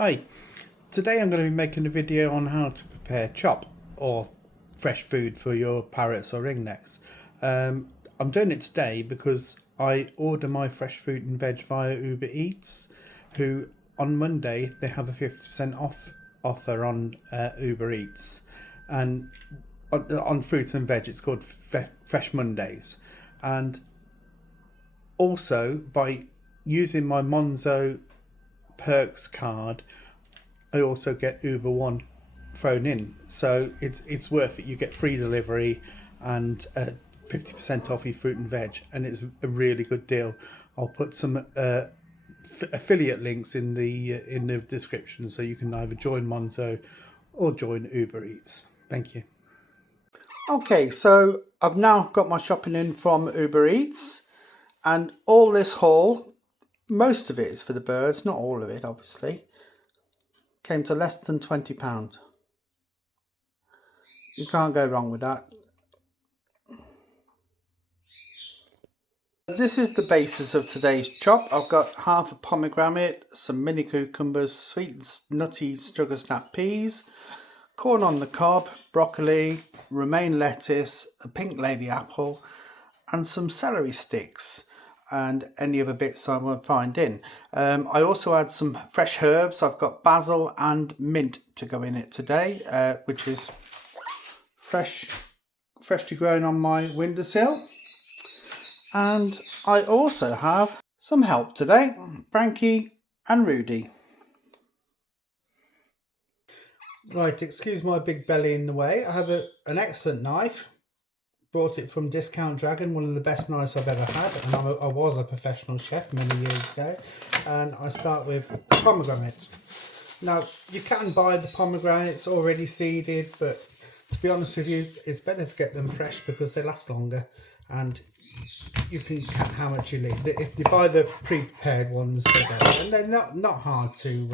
Hi, today I'm going to be making a video on how to prepare chop or fresh food for your parrots or ringnecks. I'm doing it today because I order my fresh fruit and veg via Uber Eats, who on Monday they have a 50% off offer on Uber Eats, and on fruit and veg it's called Fresh Mondays. And also by using my Monzo perks card, I also get Uberone thrown in, so it's worth it. You get free delivery and 50% off your fruit and veg, and it's a really good deal. I'll put some affiliate links in the description, so you can either join Monzo or join Uber Eats. Thank you. Okay, so I've now got my shopping in from Uber Eats, and all this haul, most of it is for the birds, not all of it obviously, came to less than £20. You can't go wrong with that. This is the basis of today's chop. I've got half a pomegranate, some mini cucumbers, sweet nutty sugar snap peas, corn on the cob, broccoli, romaine lettuce, a pink lady apple, and some celery sticks and any other bits I will find in. I also add some fresh herbs. I've got basil and mint to go in it today, which is freshly grown on my windowsill. And I also have some help today, Frankie and Rudy. Right, excuse my big belly in the way. I have an excellent knife. Bought it from Discount Dragon, one of the best knives I've ever had, and I was a professional chef many years ago. And I start with the pomegranate. Now, you can buy the pomegranates already seeded, but to be honest with you, it's better to get them fresh because they last longer and you can count how much you need. If you buy the pre-prepared ones, they're not hard to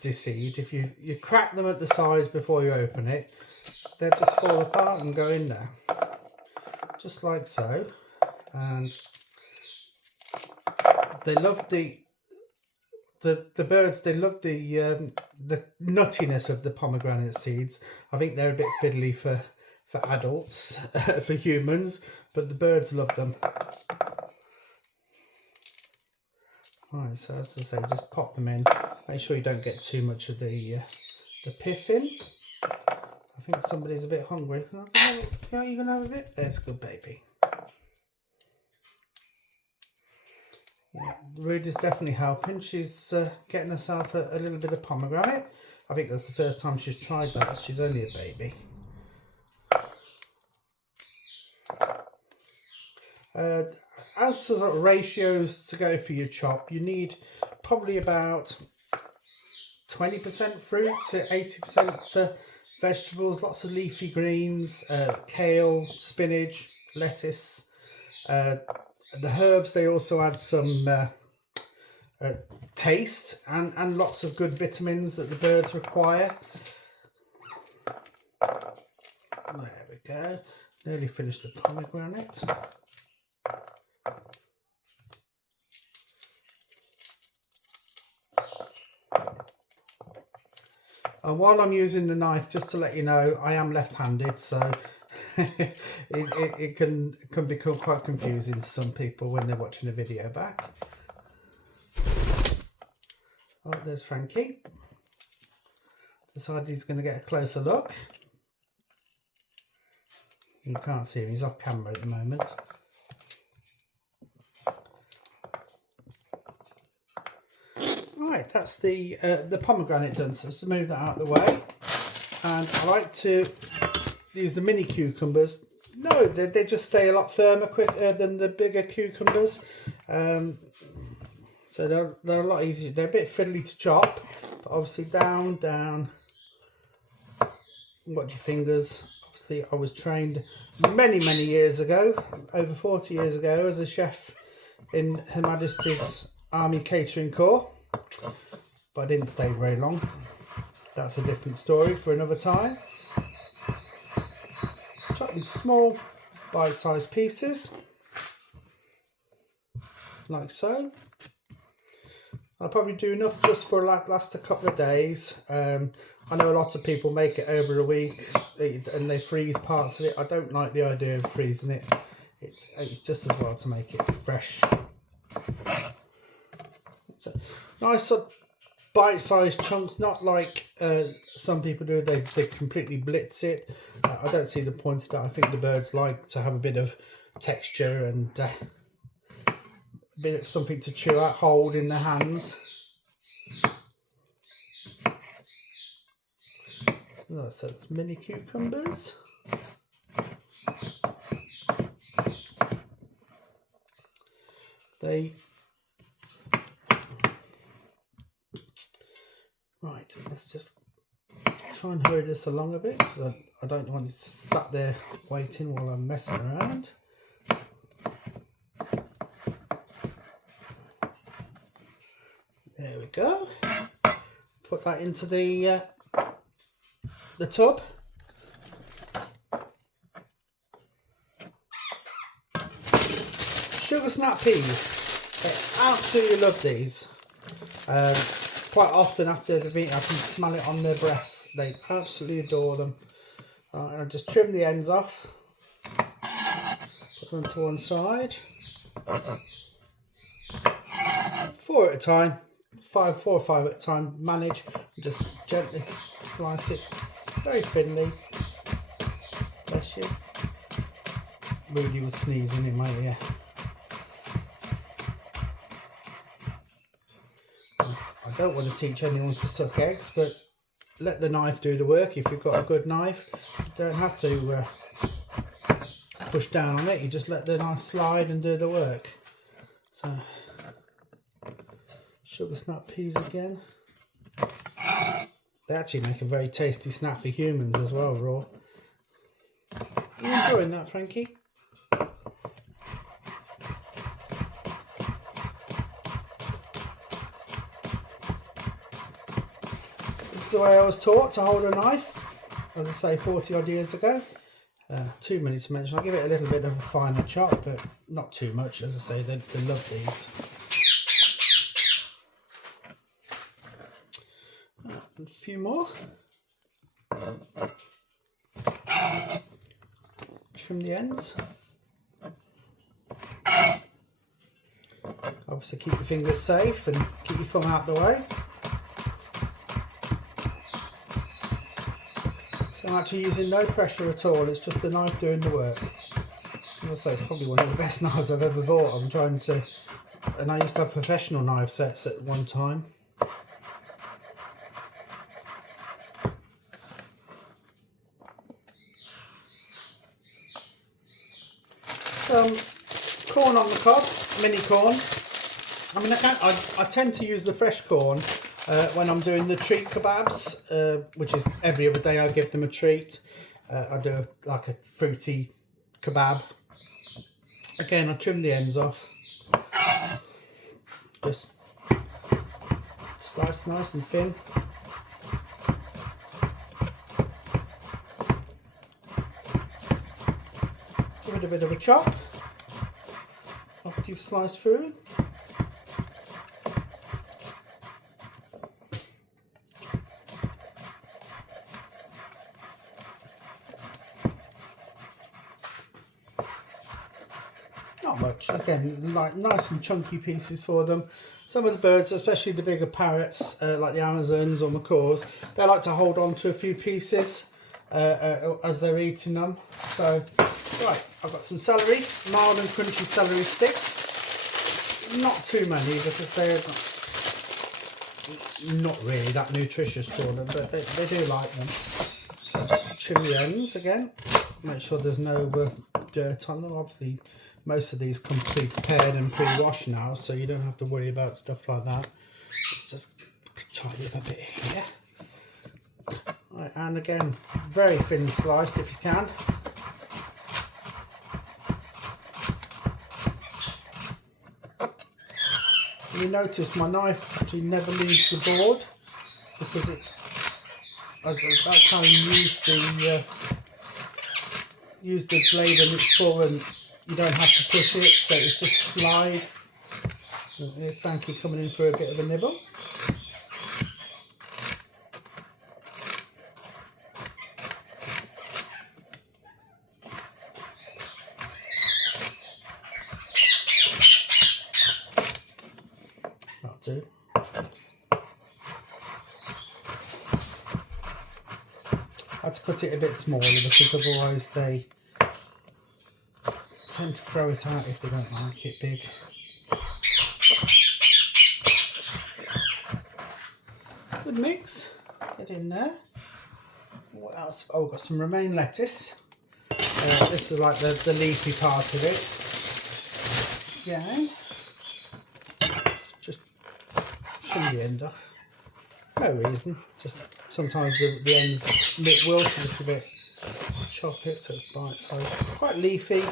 deseed. If you crack them at the sides before you open it, they'll just fall apart and go in there, just like so. And they love the birds. They love the nuttiness of the pomegranate seeds. I think they're a bit fiddly for adults, for humans, but the birds love them. Right, so as I say, just pop them in. Make sure you don't get too much of the pith in. I think somebody's a bit hungry. Yeah, you gonna have a bit? There's a good baby. Yeah, Rudy's definitely helping. She's getting herself a little bit of pomegranate. I think that's the first time she's tried that. She's only a baby. As for sort of ratios to go for your chop, you need probably about 20% fruit to 80% vegetables, lots of leafy greens, kale, spinach, lettuce. The herbs, they also add some taste and lots of good vitamins that the birds require. There we go. Nearly finished the pomegranate. And while I'm using the knife, just to let you know, I am left-handed, so it can become quite confusing to some people when they're watching the video back. Oh, there's Frankie. Decided he's going to get a closer look. You can't see him, he's off camera at the moment. Right, that's the pomegranate done, so let's move that out of the way. And I like to use the mini cucumbers. No, they just stay a lot firmer quicker than the bigger cucumbers. So they're a lot easier. They're a bit fiddly to chop, but obviously down. Watch your fingers. Obviously, I was trained many years ago, over 40 years ago, as a chef in Her Majesty's Army Catering Corps. But I didn't stay very long. That's a different story for another time. Chop into small, bite-sized pieces, like so. I I'll probably do enough just for last a couple of days. I know a lot of people make it over a week and they freeze parts of it. I don't like the idea of freezing it. It's just as well to make it fresh. It's a nice bite-sized chunks, not like some people do. They completely blitz it. I don't see the point of that. I think the birds like to have a bit of texture and a bit of something to chew out, hold in their hands. So it's mini cucumbers. Right, let's just try and hurry this along a bit because I don't want it sat there waiting while I'm messing around. There we go. Put that into the tub. Sugar snap peas. I absolutely love these. Quite often after they've eaten, I can smell it on their breath. They absolutely adore them. And I just trim the ends off. Put them to one side. 4 at a time. 4 or 5 at a time. Manage. Just gently slice it very thinly. Bless you. Rudy was sneezing in my ear. I don't want to teach anyone to suck eggs, but let the knife do the work. If you've got a good knife, you don't have to push down on it. You just let the knife slide and do the work. So, sugar snap peas again. They actually make a very tasty snack for humans as well, raw. You enjoying that, Frankie? This is the way I was taught to hold a knife, as I say, 40 odd years ago. Too many to mention. I'll give it a little bit of a finer chop, but not too much. As I say, they love these. A few more. Trim the ends. Obviously keep your fingers safe and keep your thumb out the way. So I'm actually using no pressure at all, it's just the knife doing the work. As I say, it's probably one of the best knives I've ever bought. I'm trying to, and I used to have professional knife sets at one time. Some corn on the cob, mini corn. I mean, I tend to use the fresh corn when I'm doing the treat kebabs, which is every other day I give them a treat. I do like a fruity kebab. Again, I trim the ends off. Just slice nice and thin. Give it a bit of a chop after you've sliced through. Not much, again, like nice and chunky pieces for them. Some of the birds, especially the bigger parrots, like the Amazons or macaws, they like to hold on to a few pieces as they're eating them. So, right, I've got some celery, mild and crunchy celery sticks. Not too many because they're not really that nutritious for them, but they do like them. So just trim the ends again. Make sure there's no dirt on them. Obviously, most of these come pre-prepared and pre-washed now, so you don't have to worry about stuff like that. Let's just tidy up a bit here. Right, and again, very thin sliced if you can. You notice my knife actually never leaves the board because that's how you use the blade when it's full and you don't have to push it, so it's just slide. There's Frankie coming in for a bit of a nibble. That'll do. I had to cut it a bit smaller because otherwise they tend to throw it out if they don't like it big. Good mix. Get in there. What else? Oh, we've got some romaine lettuce. This is like the leafy part of it. Yeah. Just trim the end off. No reason. Just sometimes the ends wilt a little bit. Chop it so it's bite size. Quite leafy.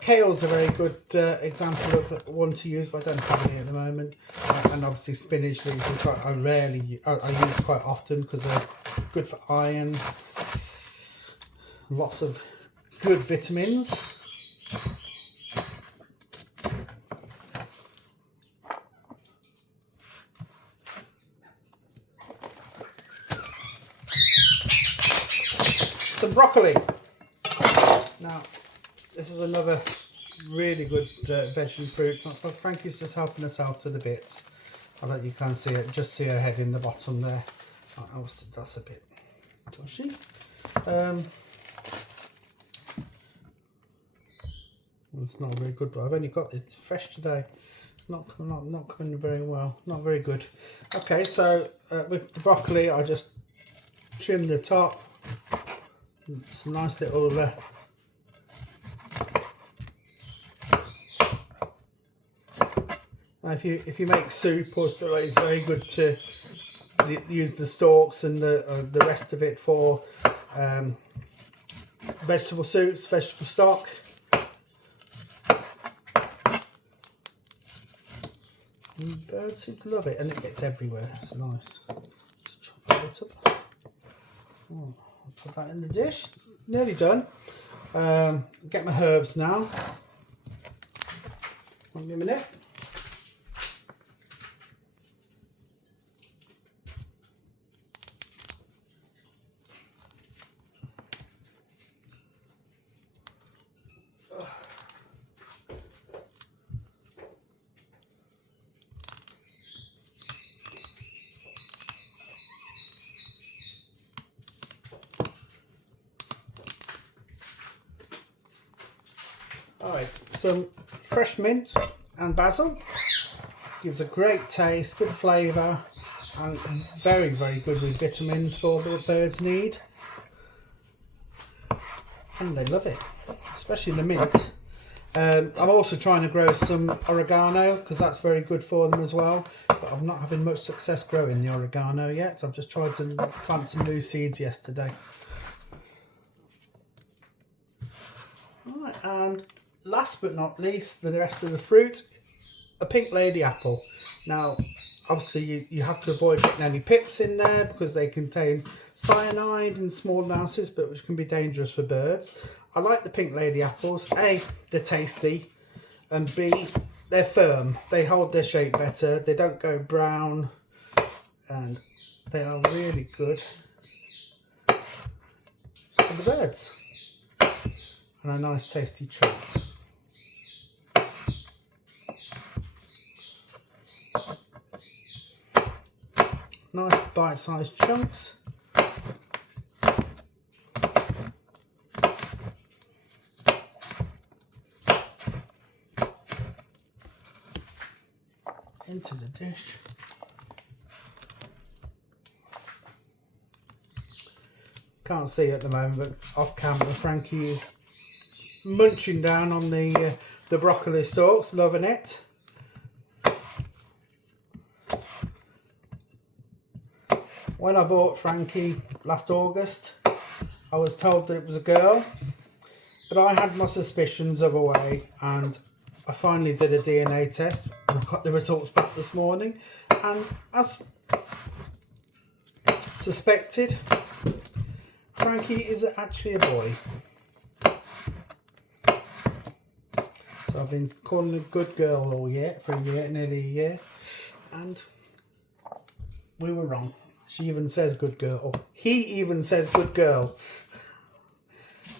Kale's a very good example of one to use, but I don't have any at the moment. And obviously spinach leaves, which I use quite often because they're good for iron. Lots of good vitamins. Some broccoli. Now, this is another really good veg and fruit. Frankie's just helping us out to the bits. I don't know if you can see it, just see her head in the bottom there. That's a bit dusty. It's not very good, but I've only got it fresh today. Not coming very well, not very good. Okay, so with the broccoli, I just trim the top. Some nice little now if you make soup or stuff, it's very good to use the stalks and the rest of it for vegetable soups, vegetable stock. And birds seem to love it, and it gets everywhere. It's nice. Just chop it up. Oh, I'll put that in the dish. Nearly done. Get my herbs now. Give me a minute. Alright, some fresh mint and basil. Gives a great taste, good flavour, and very, very good with vitamins for what birds need. And they love it, especially the mint. I'm also trying to grow some oregano because that's very good for them as well. But I'm not having much success growing the oregano yet. I've just tried to plant some new seeds yesterday. Alright, and last but not least, the rest of the fruit, a pink lady apple. Now, obviously you have to avoid putting any pips in there because they contain cyanide in small doses, but which can be dangerous for birds. I like the pink lady apples. A, they're tasty, and B, they're firm. They hold their shape better. They don't go brown, and they are really good for the birds. And a nice tasty treat. Nice bite-sized chunks. Into the dish. Can't see it at the moment, but off camera Frankie is munching down on the broccoli stalks, loving it. When I bought Frankie last August, I was told that it was a girl, but I had my suspicions of a way, and I finally did a DNA test. I got the results back this morning, and as suspected, Frankie is actually a boy. So I've been calling her a good girl all year, for a year, nearly a year, and we were wrong. She even says good girl. He even says good girl.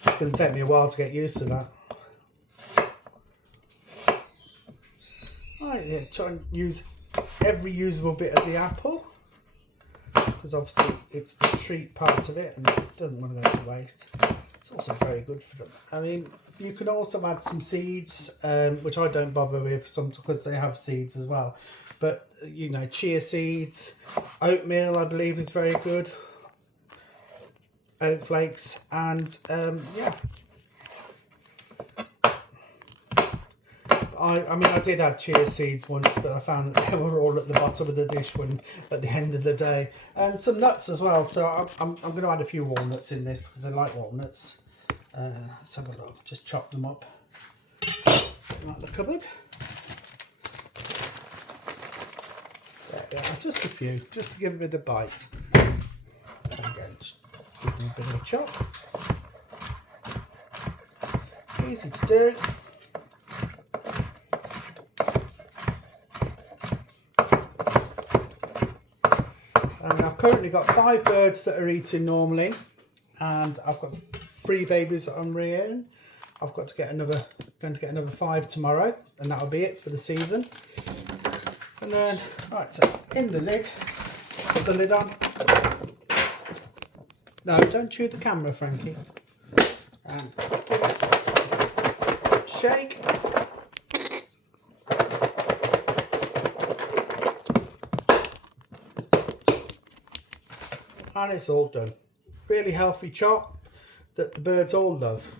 It's going to take me a while to get used to that. Right, yeah, try and use every usable bit of the apple, because obviously it's the treat part of it and it doesn't want to go to waste. It's also very good for them. I mean, you can also add some seeds, which I don't bother with some because they have seeds as well. But you know, chia seeds, oatmeal I believe is very good, oat flakes, and yeah. I mean, I did add chia seeds once, but I found that they were all at the bottom of the dish when at the end of the day, and some nuts as well. So I'm going to add a few walnuts in this because I like walnuts. Let's have a look. Just chop them up. Out the cupboard. There we are. Just a few, just to give it a bite. Again, just give them a bit of a chop. Easy to do. And I've currently got 5 birds that are eating normally, and I've got 3 babies that I'm rearing. I've got to get another, going to get another 5 tomorrow, and that'll be it for the season. And then, right, so in the lid, put the lid on. No, don't chew the camera, Frankie. And shake. And it's all done. Really healthy chop that the birds all love.